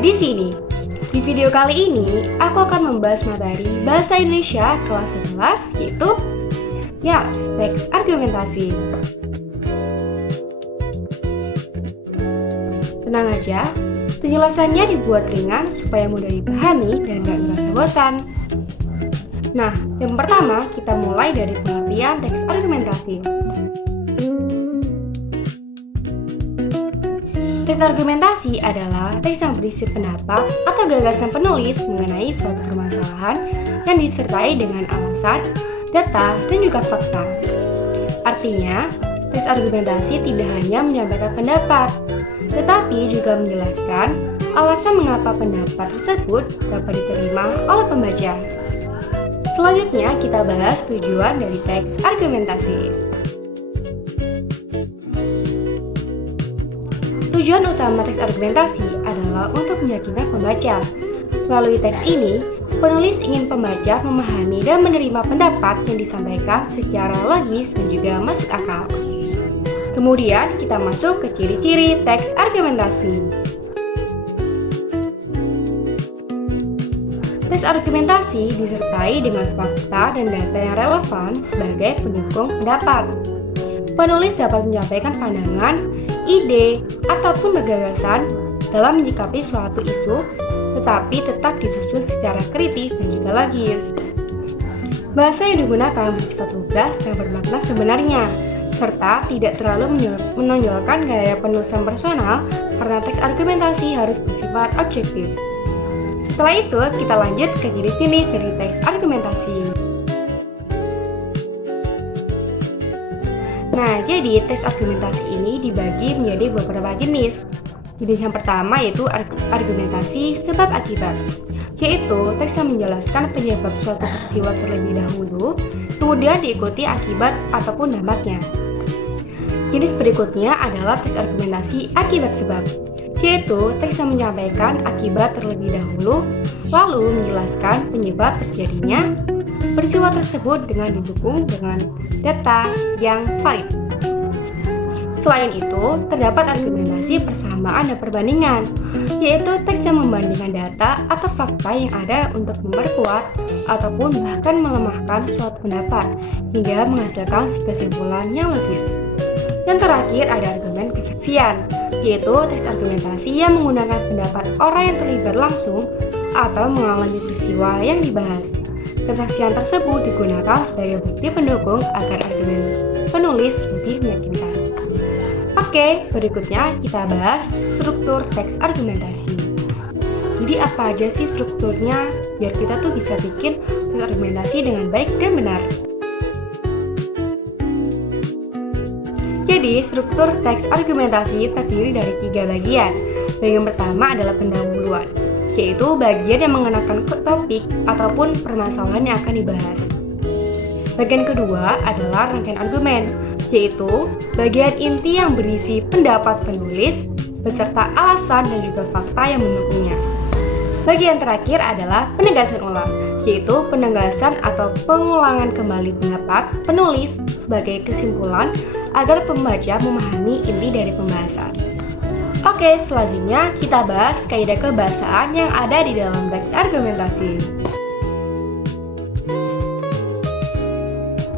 di sini. Di video kali ini, aku akan membahas materi Bahasa Indonesia kelas 11, yaitu teks argumentasi. Tenang aja, penjelasannya dibuat ringan supaya mudah dipahami dan gak merasa bosan. Nah, yang pertama kita mulai dari pengertian teks argumentasi. Teks argumentasi adalah teks yang berisi pendapat atau gagasan penulis mengenai suatu permasalahan yang disertai dengan alasan, data, dan juga fakta. Artinya, teks argumentasi tidak hanya menyampaikan pendapat, tetapi juga menjelaskan alasan mengapa pendapat tersebut dapat diterima oleh pembaca. Selanjutnya, kita bahas tujuan dari teks argumentasi. Tujuan utama teks argumentasi adalah untuk meyakinkan pembaca. Melalui teks ini, penulis ingin pembaca memahami dan menerima pendapat yang disampaikan secara logis dan juga masuk akal. Kemudian, kita masuk ke ciri-ciri teks argumentasi. Teks argumentasi disertai dengan fakta dan data yang relevan sebagai pendukung pendapat. Penulis dapat menyampaikan pandangan, ide, ataupun gagasan dalam menyikapi suatu isu, tetapi tetap disusun secara kritis dan juga logis. Bahasa yang digunakan bersifat lugas dan bermakna sebenarnya, serta tidak terlalu menonjolkan gaya penulisan personal karena teks argumentasi harus bersifat objektif. Setelah itu, kita lanjut ke ciri-ciri dari teks argumentasi. Nah, jadi teks argumentasi ini dibagi menjadi beberapa jenis. Jenis yang pertama yaitu argumentasi sebab akibat, yaitu teks yang menjelaskan penyebab suatu peristiwa terlebih dahulu, kemudian diikuti akibat ataupun dampaknya. Jenis berikutnya adalah teks argumentasi akibat sebab, yaitu teks yang menyampaikan akibat terlebih dahulu, lalu menjelaskan penyebab terjadinya peristiwa tersebut dengan didukung dengan data yang valid. Selain itu, terdapat argumentasi persamaan dan perbandingan, yaitu teks yang membandingkan data atau fakta yang ada untuk memperkuat ataupun bahkan melemahkan suatu pendapat hingga menghasilkan kesimpulan yang logis. Yang terakhir ada argumen kesaksian, yaitu teks argumentasi yang menggunakan pendapat orang yang terlibat langsung atau mengalami peristiwa yang dibahas. Kesaksian tersebut digunakan sebagai bukti pendukung agar argumen penulis lebih meyakinkan. Oke, berikutnya kita bahas struktur teks argumentasi. Jadi apa aja sih strukturnya biar kita tuh bisa bikin teks argumentasi dengan baik dan benar. Jadi, struktur teks argumentasi terdiri dari 3 bagian. Bagian pertama adalah pendahuluan, yaitu bagian yang mengenakan topik ataupun permasalahan yang akan dibahas. Bagian kedua adalah rangkaian argumen, yaitu bagian inti yang berisi pendapat penulis beserta alasan dan juga fakta yang mendukungnya. Bagian terakhir adalah penegasan ulang, yaitu penegasan atau pengulangan kembali pendapat penulis sebagai kesimpulan agar pembaca memahami inti dari pembahasan. Oke, selanjutnya kita bahas kaidah kebahasaan yang ada di dalam teks argumentasi.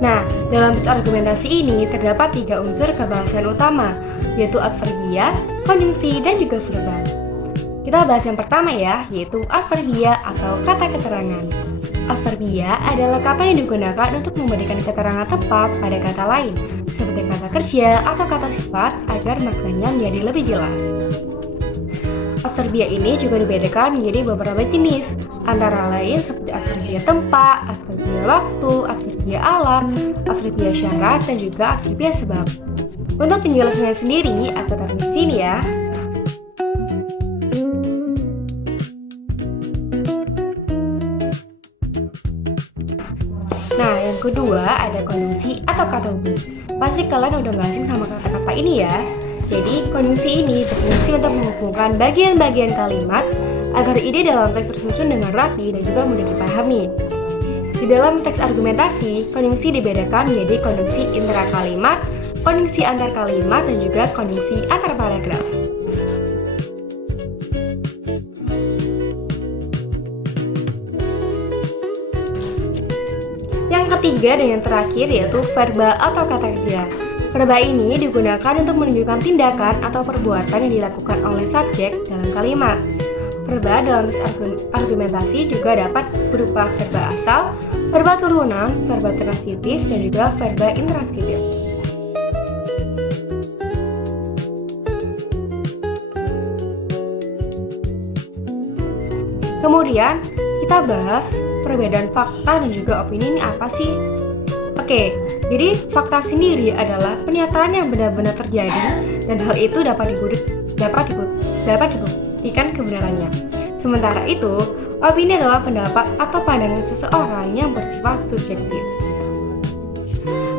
Nah, dalam teks argumentasi ini terdapat 3 unsur kebahasaan utama, yaitu adverbia, konjungsi, dan juga verba. Kita bahas yang pertama ya, yaitu adverbia atau kata keterangan. Adverbia adalah kata yang digunakan untuk memberikan keterangan tepat pada kata lain, seperti kata kerja atau kata sifat agar maknanya menjadi lebih jelas. Adverbia ini juga dibedakan menjadi beberapa jenis, antara lain seperti adverbia tempat, adverbia waktu, adverbia alat, adverbia syarat, dan juga adverbia sebab. Untuk penjelasannya sendiri, aku taruh di sini ya. Nah, yang kedua ada konjungsi atau kata hubung. Pasti kalian udah gak asing sama kata-kata ini ya. Jadi, konjungsi ini berfungsi untuk menghubungkan bagian-bagian kalimat agar ide dalam teks tersusun dengan rapi dan juga mudah dipahami. Di dalam teks argumentasi, konjungsi dibedakan menjadi konjungsi intra-kalimat, konjungsi antar kalimat, dan juga konjungsi antar paragraf. ketiga dan yang terakhir yaitu verba atau kata kerja. Verba ini digunakan untuk menunjukkan tindakan atau perbuatan yang dilakukan oleh subjek dalam kalimat. Verba dalam argumentasi juga dapat berupa verba asal, verba turunan, verba transitif, dan juga verba intransitif. Kemudian, kita bahas perbedaan fakta dan juga opini ini apa sih? Oke, jadi fakta sendiri adalah pernyataan yang benar-benar terjadi dan hal itu dapat dibuktikan kebenarannya. Sementara itu, opini adalah pendapat atau pandangan seseorang yang bersifat subjektif.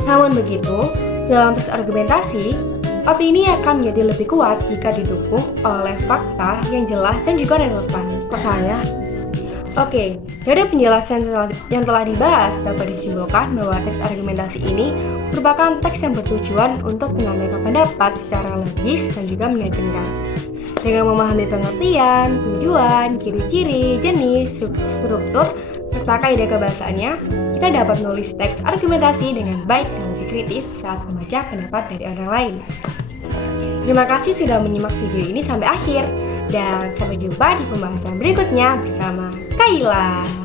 Namun begitu, dalam proses argumentasi, opini akan menjadi lebih kuat jika didukung oleh fakta yang jelas dan juga relevan. Misalnya, oke, dari penjelasan yang telah dibahas dapat disimpulkan bahwa teks argumentasi ini merupakan teks yang bertujuan untuk menyampaikan pendapat secara logis dan juga meyakinkan. Dengan memahami pengertian, tujuan, ciri-ciri, jenis, struktur, serta kaidah kebahasaannya, kita dapat menulis teks argumentasi dengan baik dan lebih kritis saat membaca pendapat dari orang lain. Terima kasih sudah menyimak video ini sampai akhir, dan sampai jumpa di pembahasan berikutnya bersama Kayla.